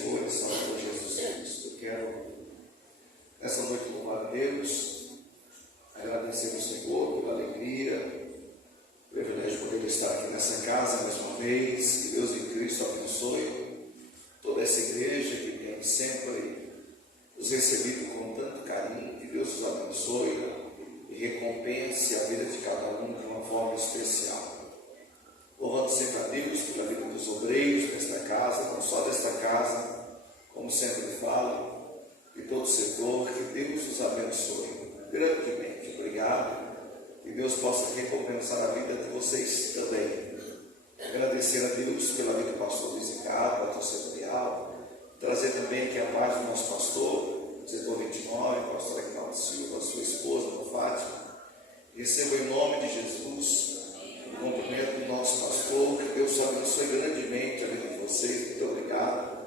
Senhor e Salvador Jesus Cristo. Eu quero, nessa noite, louvar a Deus, agradecer ao Senhor pela alegria, o privilégio de poder estar aqui nessa casa mais uma vez. Que Deus em Cristo abençoe toda essa igreja que tem sempre nos recebido com tanto carinho. Que Deus os abençoe e recompense a vida de cada um de uma forma especial. Louvando sempre a Deus pela vida dos obreiros desta casa, não só desta casa, como sempre falo, de todo o setor. Que Deus os abençoe grandemente. Obrigado. Que Deus possa recompensar a vida de vocês também. Agradecer a Deus pela vida do pastor Luiz Ricardo, pastor setorial. Trazer também aqui a paz do nosso pastor, setor 29, pastor Aguinaldo Silva, a sua esposa, Fátima. Receba em nome de Jesus o cumprimento do nosso pastor. Que Deus abençoe grandemente a vida de vocês. Muito obrigado.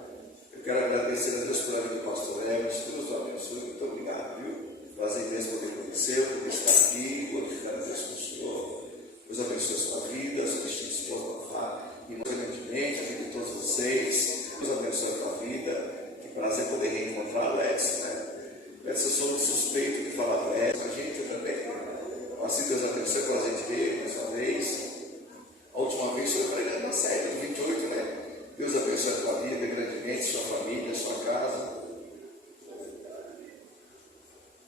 Eu quero agradecer a Deus pela vida do pastor Eves. Deus o abençoe. Muito obrigado, viu? Prazer imenso poder conhecer, poder estar aqui, glorificar a Deus com o Senhor. Deus abençoe a sua vida, a sua esposa, Fátima, e grandemente a vida de todos vocês. Deus abençoe a tua vida. Que prazer poder reencontrar Alex, né? Alex, eu sou suspeito de falar para ela, a gente também. Assim, Deus abençoe para a gente ver mais uma vez. A última vez foi pregando na série, 28, né? Deus abençoe a tua vida grandemente, sua família, sua casa.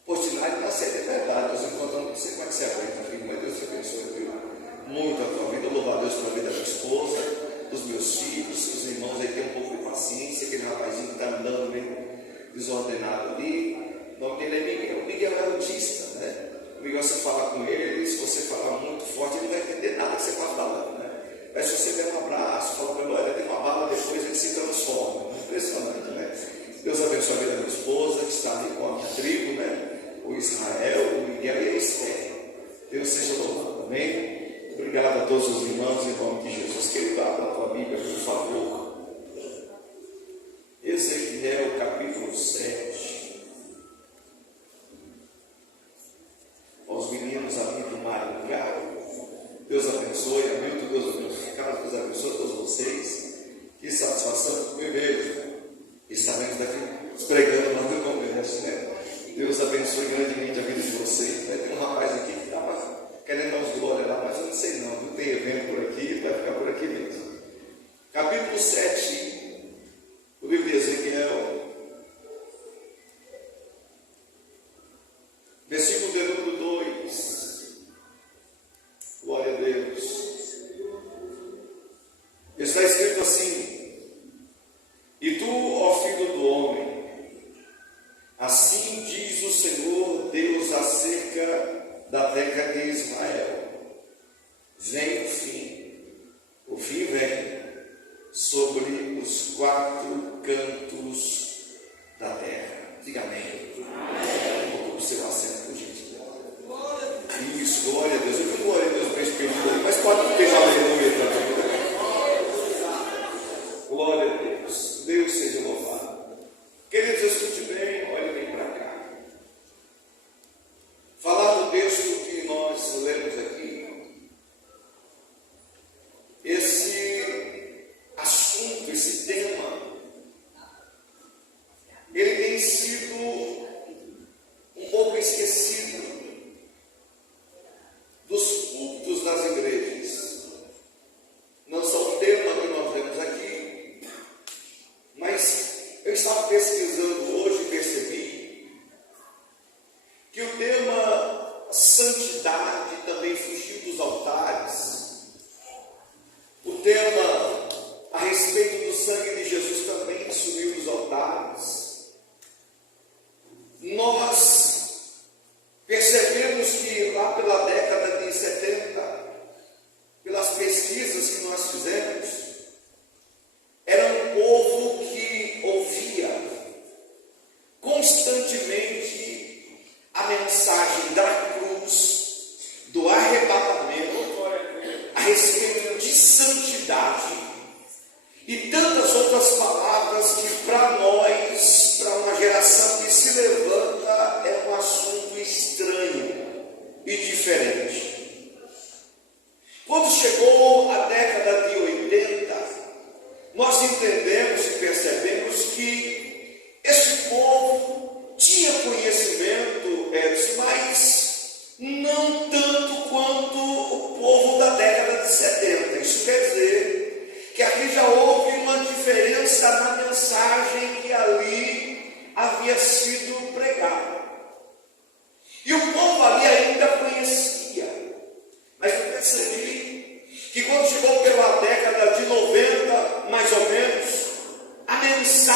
Postinagem na série, é verdade. Nós encontramos, não sei como é que você aguenta, filho, mas Deus te abençoe, viu? Muito a tua vida. Louvar a Deus pela vida da minha esposa, dos meus filhos, os irmãos aí têm um pouco de paciência. Aquele rapazinho que está andando meio desordenado ali. O nome dele é Miguel. O Miguel é autista, né? O Miguel, você fala com ele, se você falar muito forte, ele não vai entender nada que você está falando, né? Mas se você der um abraço, fala para ele, olha, tem uma bala, depois ele se transforma. Impressionante, né? Deus abençoe a vida da minha esposa, que está ali com a minha tribo, né? O Israel, o Miguel e a Esther. Deus seja louvado, amém? Obrigado a todos os irmãos em nome de Jesus. Querido, abra a tua Bíblia, por favor. Ezequiel, capítulo 7. Aos meninos ali do Maringá, Deus abençoe, Hamilton, Deus abençoe, Carlos, Deus abençoe a todos vocês. Que satisfação, me vejo. Estaremos daqui pregando lá no congresso, né? Deus abençoe grandemente a vida de vocês. Né? Tem um rapaz aqui que estava querendo dar uns glória lá, mas eu não sei não. Não tem evento por aqui, vai ficar por aqui mesmo. Capítulo 7 do livro de Ezequiel, versículo de número 2. Glória a Deus. Está escrito assim: e tu, ó filho do homem, assim diz o Senhor Deus acerca da terra de Israel: vem o fim vem sobre os quatro cantos da terra. Diga amém. Vou o seu assento, por gentileza. Isso, glória a Deus. Eu não glória a Deus bem espiritual, mas pode ter aleluia também. Glória a Deus. Deus seja louvado. Queridos, escute bem, olhe bem para cá. Falar do texto que nós lemos aqui, esse assunto, esse tema, ele tem sido um pouco esquecido dos cultos das igrejas. Não só o tema que nós vemos aqui, mas eu estava pesquisando hoje e percebi que o tema santidade também fugiu dos altares. O tema a respeito do sangue de Jesus também sumiu dos altares. Nós percebemos que lá pela década de 70, pelas pesquisas que nós fizemos, era um povo que ouvia com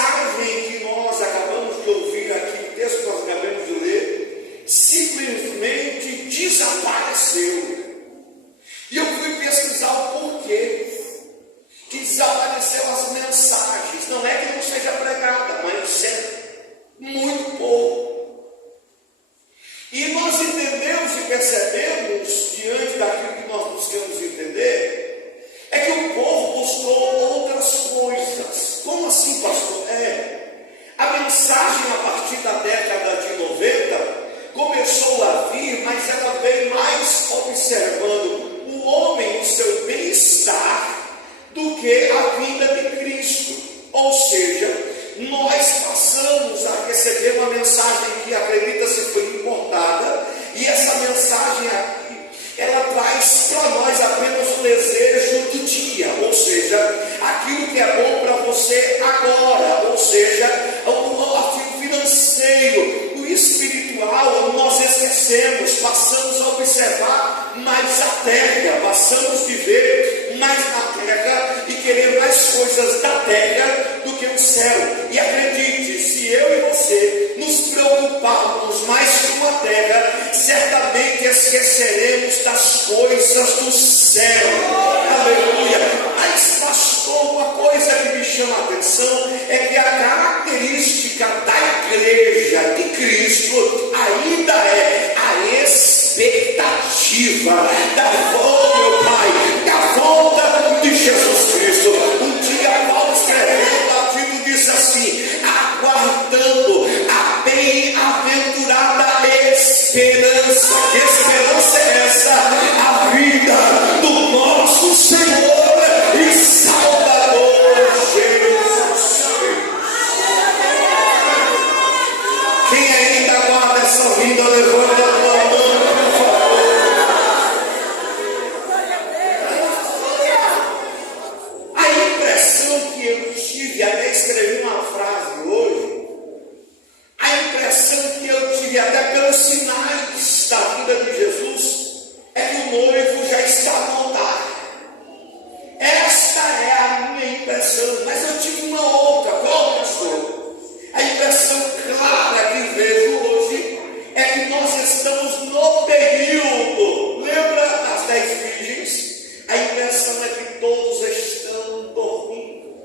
mensagem que nós acabamos de ouvir aqui, o texto que nós acabamos de ler, simplesmente desapareceu. E eu fui pesquisar o porquê que desapareceu as mensagens. Não é que não seja pregada, mas é muito pouco. E nós entendemos e percebemos, diante daquilo que nós buscamos entender, é que o povo buscou outras coisas. Como assim, pastor? A mensagem a partir da década de 90 começou a vir, mas ela veio mais observando o homem, o seu bem-estar, do que a vinda de Cristo. Ou seja, nós passamos a receber uma mensagem que acredita-se foi importada, e essa mensagem aqui, ela traz para nós apenas o desejo do dia, ou seja, aquilo que é bom para você agora, ou seja, o artigo financeiro, o espiritual, nós esquecemos, passamos a observar mais a terra, passamos de ver mais na terra e querer mais coisas da terra do que o céu. E acredite, se eu e você nos preocuparmos mais com a terra, certamente esqueceremos das coisas do céu. Aleluia! Mas, pastor, uma coisa que me chama a atenção é que a característica da igreja de Cristo ainda é a expectativa da volta, meu Pai, da volta de Jesus Cristo. Um dia Paulo escrevendo aquilo diz assim: aguardando a bem-aventurada esperança. Que esperança é essa? A vida do nosso Senhor e Salvador Jesus. Quem ainda aguarda essa vida, levanta a tua mão, por favor. A impressão que eu tive, até escrevi uma frase hoje, a impressão que eu tive até pelos sinais da vida de Jesus, é que o noivo já está a montar. Esta é a minha impressão, mas eu tive uma outra. Qual, pastor? A impressão clara que vejo hoje é que nós estamos no período, lembra das 10 virgens? A impressão é que todos estão dormindo.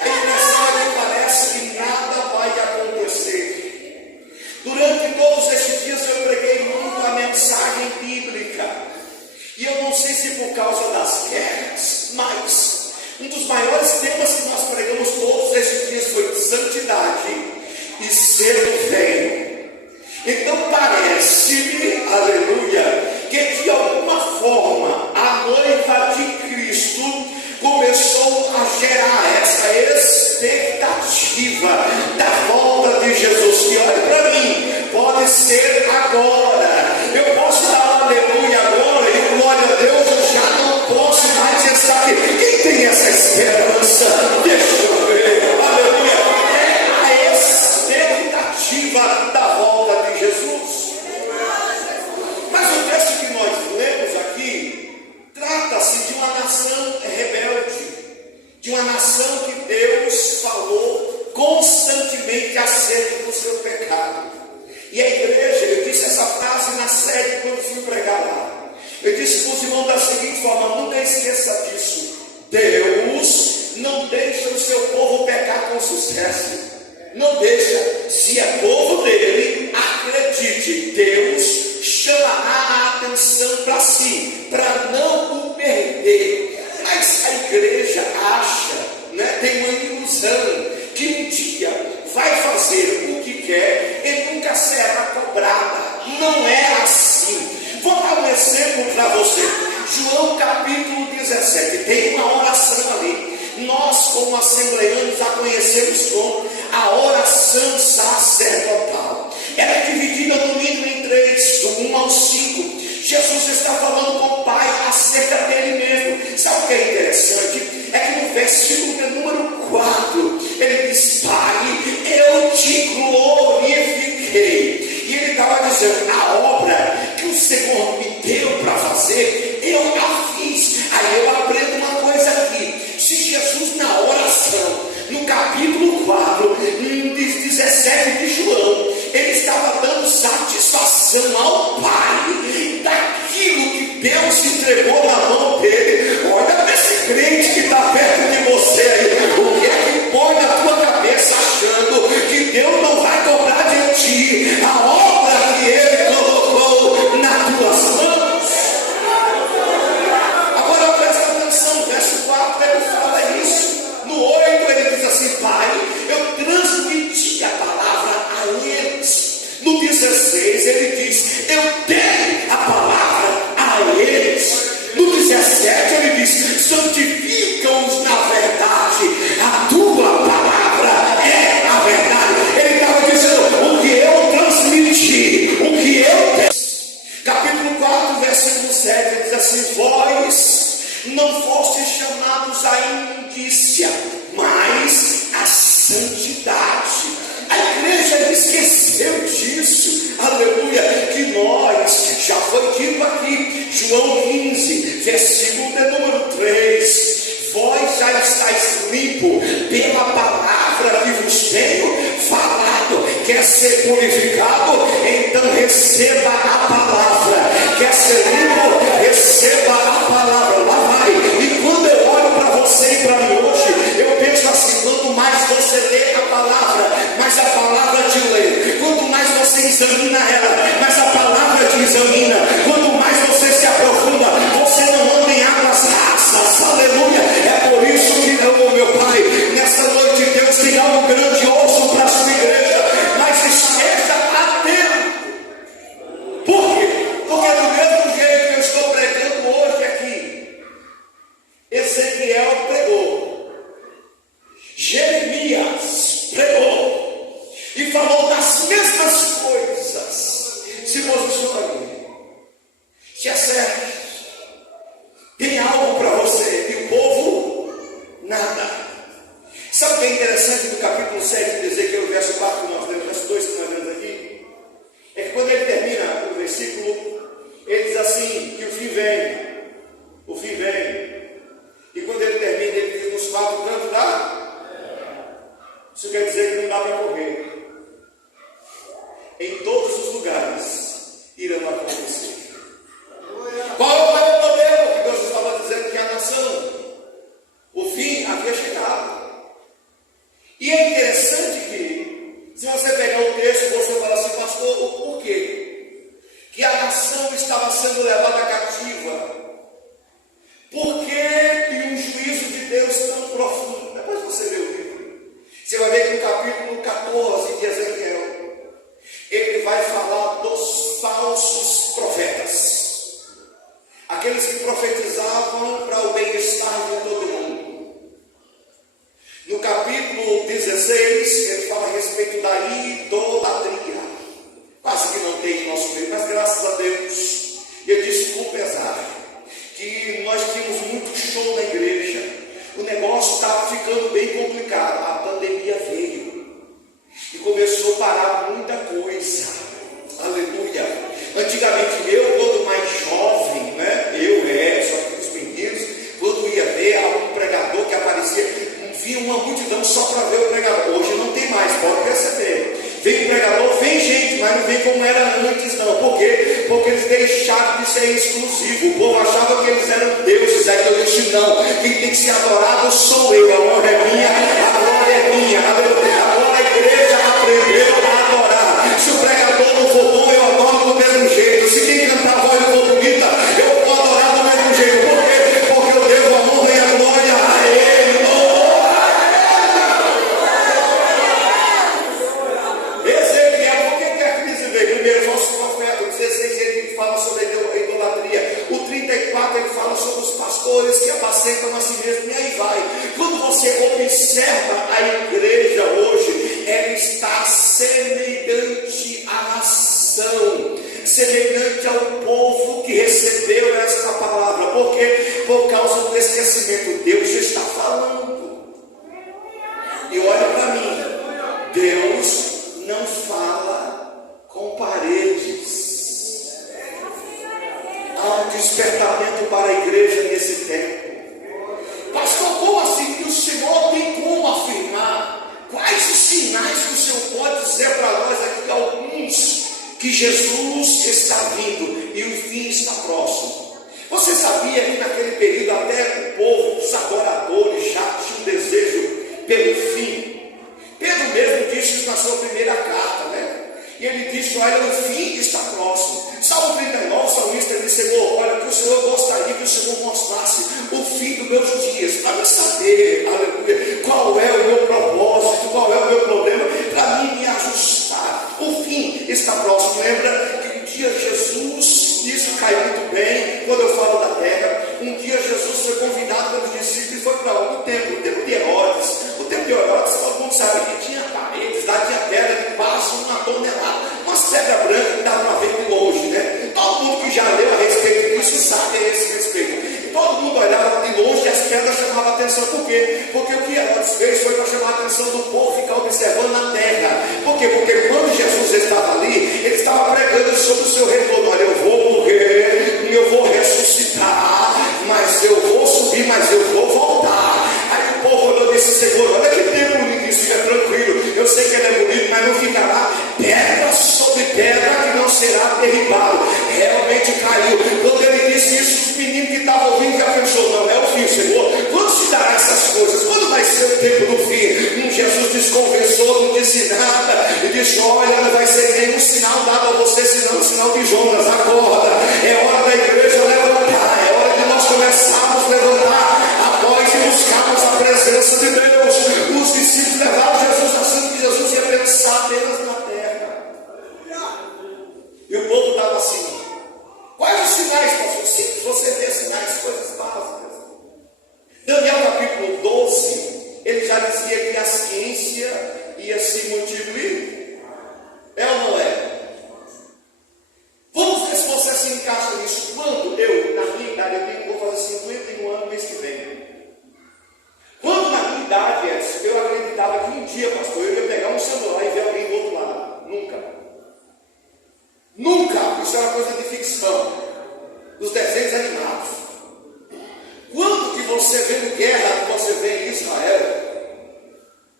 A impressão é que parece que nada vai acontecer. Durante todos estes dias eu preguei muito a mensagem bíblica. E eu não sei se por causa das guerras, mas um dos maiores temas que nós pregamos todos estes dias foi santidade e ser velho. Então parece-me, aleluia, que de alguma forma a noiva de Cristo começou a gerar essa expectativa da volta de Jesus. E olha para mim, pode ser agora. Eu posso dar um aleluia agora e glória a Deus, eu já não posso mais estar aqui. Quem tem essa esperança? Deixa eu ver, aleluia. É a expectativa da volta de Jesus. Mas o texto que nós lemos aqui trata-se de uma nação rebelde, de uma nação que Deus falou constantemente acerca do seu pecado. E a igreja, eu disse essa frase na série quando fui pregar lá. Eu disse para os irmãos da seguinte forma: nunca esqueça disso. Deus não deixa o seu povo pecar com sucesso. Não deixa. Se é povo dele, acredite, Deus chamará a atenção para si, para não o perder. Mas a igreja acha, tem uma ilusão, que um dia vai fazer o que quer e nunca será cobrada. Não é assim. Vou dar um exemplo para você. João capítulo 17, tem uma oração ali. Nós, como assembleianos, a conhecemos como a oração sacerdotal. Ela é dividida no mínimo em 3, do 1 ao 5. Jesus está falando com o Pai acerca dele mesmo. Sabe o que é interessante? É que no versículo de número 4, ele diz: Pai, eu te glorifiquei. E ele estava dizendo: a obra que o Senhor me deu para fazer, eu a fiz. Aí eu aprendo uma coisa aqui. Se Jesus na oração, no capítulo 17 de João, ele estava dando satisfação ao Pai daquilo que Deus entregou na mão dele. Olha para esse crente que está perto de você aí, o que é que põe na tua cabeça achando que Deus não vai cobrar de ti a obra que ele colocou nas tuas mãos? Agora presta atenção, verso 4 ele fala isso. No 8 ele diz assim: Pai, eu transmiti a palavra a eles. No 16 ele diz: eu dei a palavra a eles. No 17 ele diz: santifica-os na verdade, a tua palavra é a verdade. Ele estava dizendo: o que eu transmiti, o que eu dei. Capítulo 4, versículo 7 ele diz assim: vós não fostes chamados à imundícia, mas à santidade. A igreja esqueceu disso, aleluia, que nós, já foi dito aqui, João 15, versículo de número 3, vós já estáis limpo pela palavra que vos tenho falado. Quer ser purificado? Então receba a palavra. Quer ser limpo? Receba a palavra. Lá vai. E quando eu olho para você e para mim hoje, eu penso assim: quanto mais você lê a palavra, mais a palavra te lê. Quanto mais você examina ela, mais a palavra te examina. Quanto mais você se aprofunda, você não anda em águas rasas. Aleluia. É por isso que eu, meu Pai, nessa noite Deus te dá um grandioso para a sua igreja, mas esteja atento. Por quê? Porque do mesmo jeito que eu estou pregando hoje aqui, Ezequiel pregou, Jeremias pregou e falou das mesmas coisas. Se posicione, se acerte, tem algo para você, e o povo nada. Sabe o que é interessante no capítulo 7 de Ezequiel, verso 4 que nós lemos, verso 2 que nós lemos aqui? É que quando ele termina o versículo, ele diz assim: que o fim vem, o fim vem. E quando ele termina, ele diz: nos 4 cantos da. Isso quer dizer que não dá para correr. Em todos os lugares irão acontecer. Qual é o problema que Deus estava dizendo? Que a nação, o fim havia chegado. E é interessante que, se você pegar o texto, você fala assim: pastor, o porquê? Que a nação estava sendo levada cativa. Por que um juízo de Deus tão profundo? Depois você lê o livro, você vai ver que no capítulo 14 de Ezequiel, ele vai falar dos falsos profetas. Aqueles que profetizavam para o bem-estar de todo mundo. No capítulo 16, ele fala a respeito da idolatria. Quase que não tem em nosso meio, mas graças a Deus, eu disse com pesar, que nós tínhamos muito show na igreja. O negócio estava ficando bem complicado. A pandemia veio e começou a parar muita coisa. Aleluia. Antigamente eu, quando mais jovem, né? Só que os meninos, quando ia ver algum pregador que aparecia, vinha uma multidão só para ver o pregador. Hoje não tem mais, pode perceber. Vem o pregador, vem gente, mas não vem como era antes não. Por quê? Porque eles deixaram de ser exclusivos. O povo achava que eles eram deuses. Aí eu disse: não, quem tem que ser adorado sou eu. A honra é minha, a glória é minha. Agora a igreja aprendeu a adorar. Se o pregador não for bom, eu adoro do mesmo jeito. Se quem cantar a voz não for bonita, eu vou adorar do mesmo jeito. Por quê? Porque eu devo a honra e a glória a Ele. Primeiro, falso profeta, o 16 ele fala sobre a idolatria, o 34 ele fala sobre os pastores que apacentam a si mesmo, e aí vai. Quando você observa a igreja hoje, ela está semelhante à nação, semelhante ao povo que recebeu esta palavra. Por quê? Por causa do esquecimento. Deus já está falando, e olha para mim, Deus não fala com paredes. Há um despertamento para a igreja nesse tempo. Pastor, como assim que o Senhor tem como afirmar quais os sinais que o Senhor pode que Jesus está vindo e o fim está próximo. Você sabia que naquele período até o povo, os adoradores já tinham desejo pelo fim? Pedro mesmo disse na sua primeira carta, né? E ele disse: olha, o fim está próximo. Salmo 39, o salmista disse: Senhor, olha, que o Senhor gostaria que o Senhor mostrasse o fim dos meus dias, para eu saber, aleluia, qual é o meu propósito, qual é o meu problema, para mim me ajustar. O fim está próximo. Lembra que um dia Jesus, isso cai muito bem quando eu falo da terra. Um dia Jesus foi convidado pelos discípulos e foi para o templo de Herodes. O templo de Herodes, todo mundo sabe que tinha paredes, lá tinha pedra de quase 1 tonelada, uma pedra branca que dava para ver de longe, né? Todo mundo que já leu a respeito disso sabe a esse respeito. E todo mundo olhava de longe e as pedras chamavam a atenção. Por quê? Porque o que Herodes fez foi para chamar a atenção do povo ficar observando a terra. Por quê? Porque quando Jesus estava ali, ele estava pregando sobre o seu retorno. Olha, eu vou morrer, eu vou ressuscitar, mas eu vou subir, mas eu vou voltar. Aí o povo olhou e disse: Senhor, olha que tempo bonito isso, fica tranquilo. Eu sei que ele é bonito, mas não ficará pedra sobre pedra que não será derribado. Realmente caiu. Quando ele disse isso, os meninos que estavam ouvindo já pensou: não, é o fim, Senhor. Quando se dará essas coisas? Quando vai ser o tempo do fim? Jesus desconversou, não disse nada. E disse: olha, não vai ser nenhum sinal dado a você, senão o sinal de Jonas. Acorda, é hora da igreja levantar, é hora de nós começarmos a levantar a voz e buscarmos a presença de Deus. Os discípulos levaram Jesus achando que Jesus ia pensar apenas na terra. E o povo estava assim: quais os sinais, pastor? Simples, você vê sinais, coisas básicas. Daniel capítulo 12, ele já dizia que a ciência ia se multiplicar. É ou não é? Vamos ver se você se encaixa nisso. Quando eu, na minha idade, eu vou fazer 51 anos mês que vem. Quando na minha idade, eu acreditava que um dia, pastor, eu ia pegar um celular e ver alguém do outro lado. Nunca. Nunca. Isso é uma coisa de ficção. Dos desenhos animados. Quando que você vê em guerra, que você vê em Israel,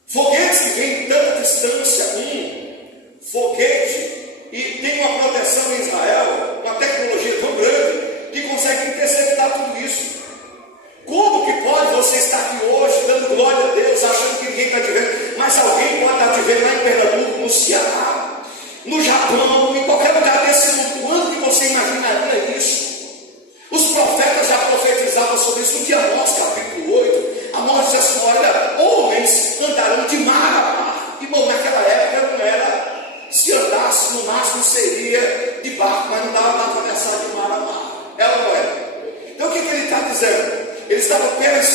foguetes que vêm de tanta distância, foguete, e tem uma proteção em Israel, uma tecnologia tão grande, que consegue interceptar tudo isso. Como que pode você estar aqui hoje, dando glória a Deus, achando que ninguém está te vendo, mas alguém pode estar te vendo lá em Pernambuco, no Ceará, no Japão, em qualquer lugar desse mundo? Quando que você imaginaria isso? Os profetas já profetizavam sobre isso. No dia Amós, capítulo 8, Amós diz assim: olha, homens andarão de mar a mar. E bom, naquela época não era, se andasse no máximo seria de barco, mas não dava para atravessar de mar a mar. É ou não é? Então o que ele está dizendo? Ele estava apenas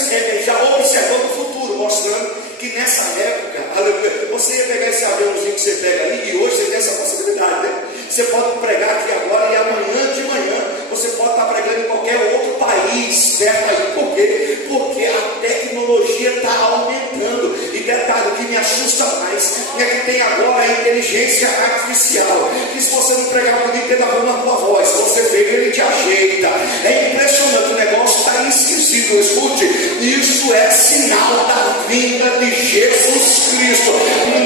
já observando o futuro, mostrando que nessa época, aleluia, você ia pegar esse aviãozinho que você pega ali, e hoje você tem essa possibilidade, né? Você pode pregar aqui agora e amanhã de manhã você pode estar pregando em qualquer outro país perto aí. Por quê? Porque a tecnologia está aumentando. E detalhe, o que me assusta mais é que tem agora a inteligência artificial, que se você não pregar bonito, ele dá uma tua voz. Se você vê, ele te ajeita. É impressionante, o negócio está esquisito. Escute, isso é sinal da vinda de Jesus Cristo.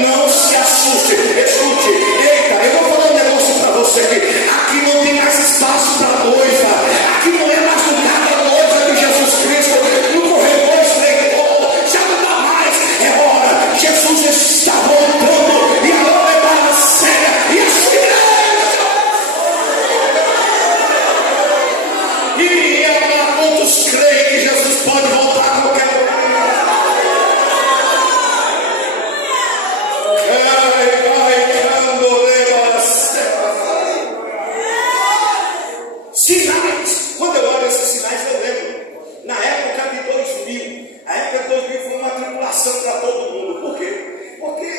Não se assuste. Escute, eita, eu vou falar um negócio para você aqui não tem mais espaço para noiva, aqui não é mais lugar da noiva de Jesus Cristo, no corredor estreito, já não dá mais, é hora, Jesus está voltando, e agora é barra séria, e a e é para quantos creem que Jesus pode voltar a qualquer lugar. Sinais, quando eu olho esses sinais eu lembro, na época de 2000, a época de 2000 foi uma tribulação para todo mundo. Por quê? Porque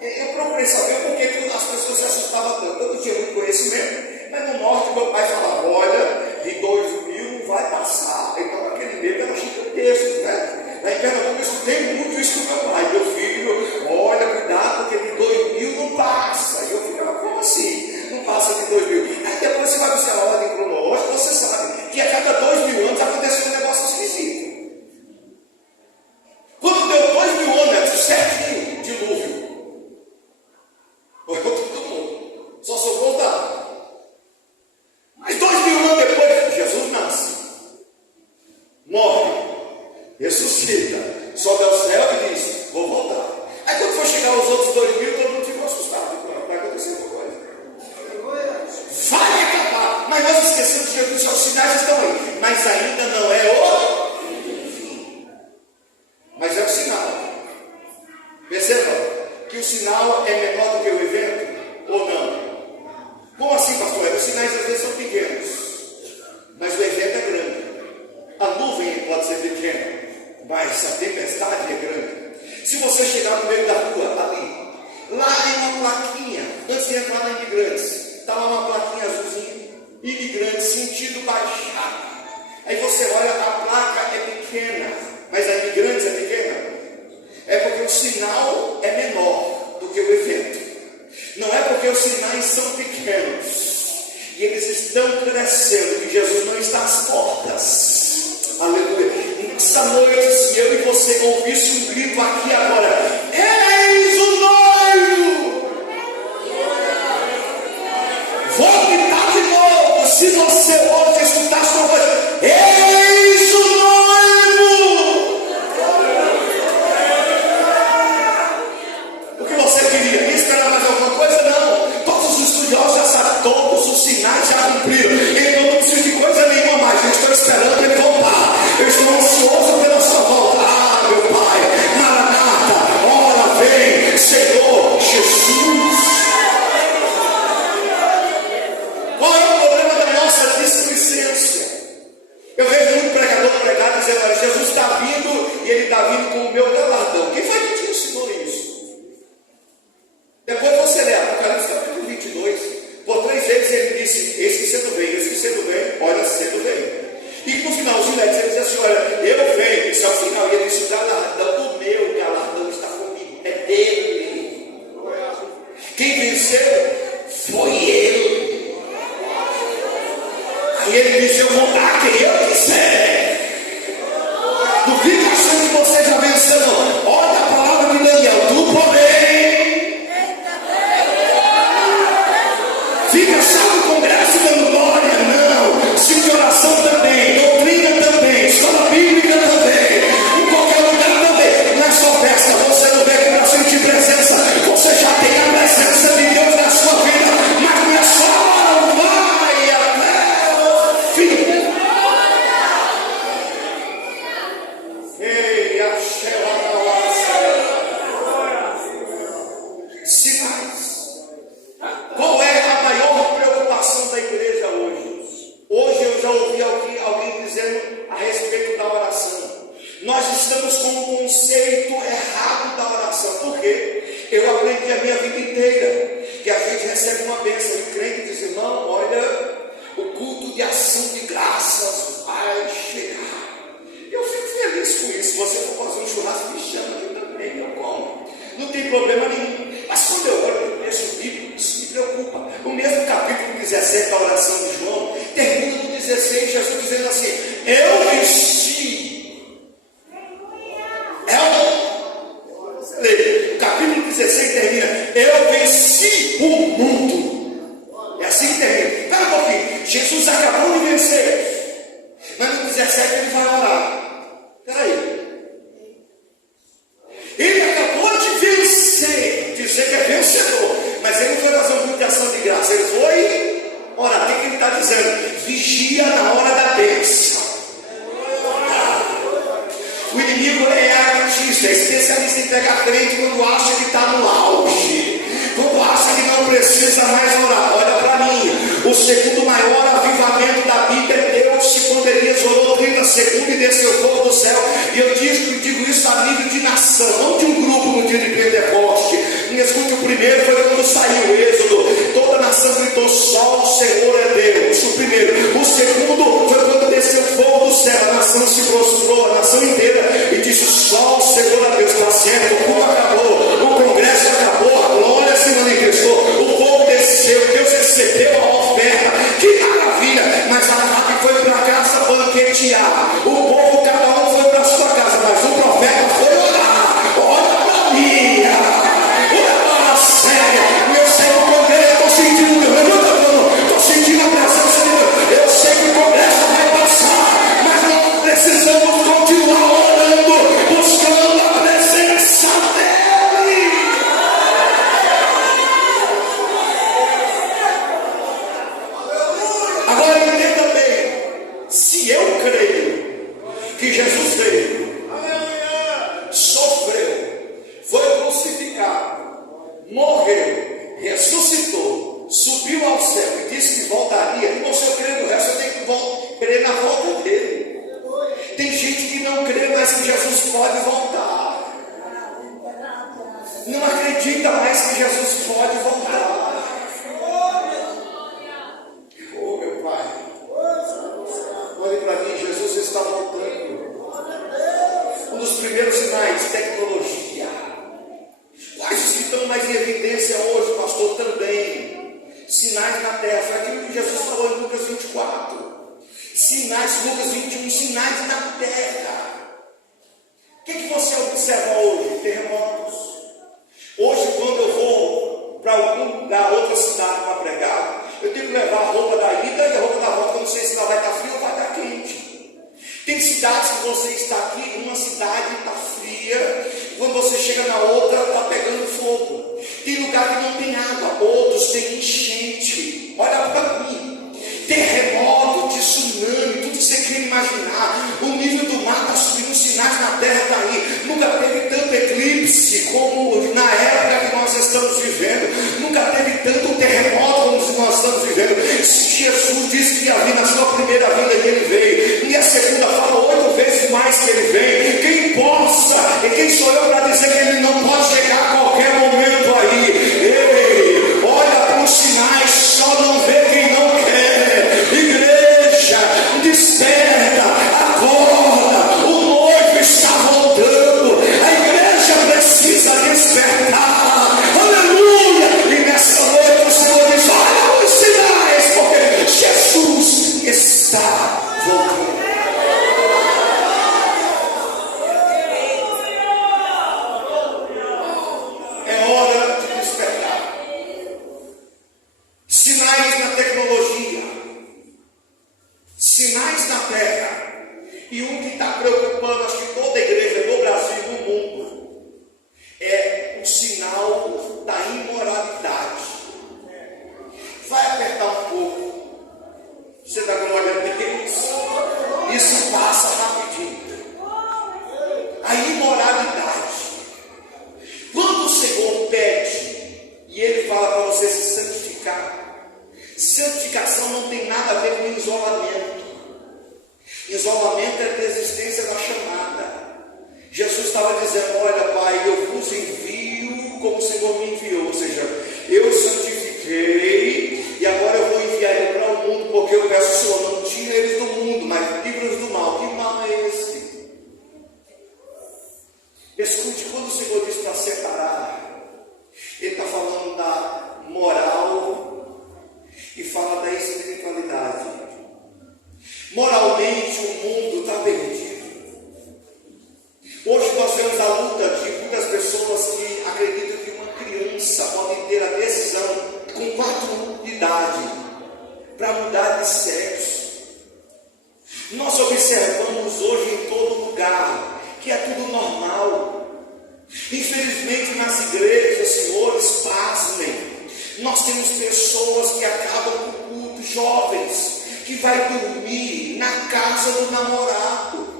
eu procurei saber por que as pessoas se assustavam tanto. Eu não tinha muito conhecimento, mas no norte meu pai falava: olha, de 2000 não vai passar. Então aquele medo era gigantesco, né? Aí em Pernambuco eu escutei muito isso do meu pai: meu filho, olha, cuidado, porque de 2000 não passa. E eu ficava: como assim? Não passa de 2000. Aí depois você vai ver a ordem cronológica, você sabe que a cada 2000 anos acontece um negócio esquisito. Quando deu 2000 anos, certinho, dilúvio. Morreu todo mundo. Só sobrou o dado. outros 2000, todo mundo ficou assustado. Vai acontecer alguma coisa. Vai acabar. Mas nós esquecemos que os sinais estão aí. Mas ainda não é o fim. Mas é o sinal. Perceba que o sinal é menor do que o evento ou não? Como assim, pastor? Os sinais às vezes são pequenos, mas o evento é grande. A nuvem pode ser pequena, mas a tempestade é grande. Se você chegar no meio da rua, ali, lá tem uma plaquinha, antes de entrar na Imigrantes, está lá uma plaquinha azulzinha, Imigrantes, sentido baixado. Aí você olha, a placa é pequena, mas a Imigrantes é pequena. É porque o sinal é menor do que o evento. Não é porque os sinais são pequenos e eles estão crescendo, que Jesus não está às portas. Aleluia. Nessa noite, se eu e você ouvisse um grito aqui agora: eis o noivo! Vou gritar de novo. Se você hoje escutar a sua voz: eis o noivo! O que você queria? Esperar mais alguma coisa? Não. Todos os estudiosos já sabem, todos os sinais já cumpriram. Então não precisa de coisa nenhuma mais. Eu estou esperando ele voltar. Eu estou ansioso pela sua volta. Ah, meu Pai, Maranata, ora vem, Senhor Jesus. Qual é o problema da nossa displicência? Eu vejo muito pregador pregar dizendo: olha, Jesus está vindo e ele está vindo com o meu galardão. Quem foi que te ensinou isso? Depois você lê Apocalipse capítulo 22. Por 3 vezes ele disse: esse que cedo vem, esse que cedo vem, olha, cedo vem. E no finalzinho ele disse assim: olha, eu venho, isso é o final. E ele disse: o galardão, o meu galardão está comigo, é dele. Quem venceu foi ele. Aí ele disse: eu vou dar quem eu quiser. Não fica achando que você já venceu, não. Olha a palavra de Daniel: tu porém. Fica só no congresso dando glória, não. Se de oração também, doutrina também, escola bíblica também, em qualquer lugar também. Não é só festa, você não vem aqui para sentir presença. Você já tem a presença de Deus na sua vida, mas não é só, vai até o fim. Ei, achei sinais. Qual é a maior preocupação da igreja hoje? Hoje eu já ouvi alguém dizendo a respeito da oração. Nós estamos com um conceito errado da oração. Por quê? Eu aprendi a minha vida inteira que a gente recebe uma bênção. E o crente diz: irmão, olha, o culto de ação de graças vai chegar. Eu fico feliz com isso. Se você for fazer um churrasco, me chama aqui também, eu como. Não tem problema nenhum. Mas quando eu olho para o texto bíblico, isso me preocupa. O mesmo capítulo 17 da oração de João termina no 16, Jesus dizendo assim: eu venci. O capítulo 16 termina: eu venci o mundo. É assim que termina. Espera um pouquinho. Jesus acabou de vencer, mas no 17 ele vai orar. Espera aí. Ele acabou de vencer, dizer que é vencedor, mas ele não foi fazer uma ação de graça, ele foi orar. O que ele está dizendo? Vigia na hora da bênção. O inimigo é artista, é especialista em pegar crente quando acha que está no auge, quando acha que não precisa mais orar. Olha para mim, o segundo maior avivamento da Bíblia deu-se quando Elias orou 30 segundos e desceu fogo do céu. E eu digo isso a nível de nação, não de um grupo no dia de Pentecoste. Me escute, o primeiro foi quando saiu o Êxodo, toda a nação gritou: só o Senhor é Deus. O primeiro. O segundo foi quando desceu fogo do céu, a nação se prostrou, a nação inteira, e disse: só o Senhor é Deus. Está certo, o culto acabou, o congresso acabou, a glória se manifestou, o fogo desceu, Deus recebeu a oferta. Que maravilha! Mas a Rabi foi para casa banquetear, o povo, cada um foi para sua casa, mas o profeta foi orar. Olha para mim, olha sério. Eu sei que o congresso, estou sentindo, estou sentindo a presença de Deus. Eu sei que o congresso vai passar, mas nós precisamos continuar acredita mais que Jesus pode voltar. Oh, meu Pai, olhe para mim, Jesus está voltando. Um dos primeiros sinais, tecnologia. Quais os que estão mais em evidência hoje, pastor? Também sinais na terra. Foi aquilo que Jesus falou em Lucas 24. Sinais, Lucas 21, sinais na terra. O que você observa hoje? Terremotos. Hoje, quando eu vou para algum lugar, outra cidade para pregar, eu tenho que levar a roupa da ida e a roupa da volta, que eu não sei se ela vai estar fria ou vai estar quente. Tem cidades que você está aqui, uma cidade está fria, quando você chega na outra, está pegando fogo. Tem lugar que não tem água, outros tem enchente. Olha para mim, terremoto, tsunami, tudo que você quer imaginar. O nível do mar está subindo, os sinais na terra está aí. Nunca teve tanto eclipse como na época que nós estamos vivendo. Nunca teve tanto terremoto como nós estamos vivendo. Jesus disse que ia vir na sua primeira vinda e ele veio. E a segunda fala 8 vezes mais que ele vem. Quem possa, e quem sou eu para dizer que ele não pode chegar a qualquer momento aí? Ei, olha para os sinais, só não vê quem não quer. Igreja, desperta, acorda, o noivo está voltando. A igreja precisa despertar. Aleluia! E nessa noite o Senhor diz: olha os sinais, porque Jesus está voltando. É hora de despertar. Sinais na tecnologia, sinais na terra, e um que está preocupando, acho que toda a igreja do Brasil e do mundo, é o sinal da imoralidade. Vai apertar um pouco, você dá glória a Deus, isso passa rapidinho. A imoralidade. Quando o Senhor pede e Ele fala para você se santificar, santificação não tem nada a ver com isolamento. Isolamento é a desistência da chamada. Jesus estava dizendo: olha, Pai, eu vos envio como o Senhor me enviou. Ou seja, eu santifiquei e agora eu vou enviar ele para o mundo, porque eu peço ao Senhor, não tira eles do mundo, mas livra-os do mal. Que mal é esse? Escute, quando o Senhor diz para separar, Ele está falando da moral e fala da espiritualidade. Moralmente o mundo está perdido. Hoje nós vemos a luta de muitas pessoas que acreditam que uma criança pode ter a decisão com 4 anos de idade para mudar de sexo. Nós observamos hoje em todo lugar que é tudo normal. Infelizmente nas igrejas, senhores, pasmem, nós temos pessoas que acabam com o culto, jovens, que vai dormir na casa do namorado.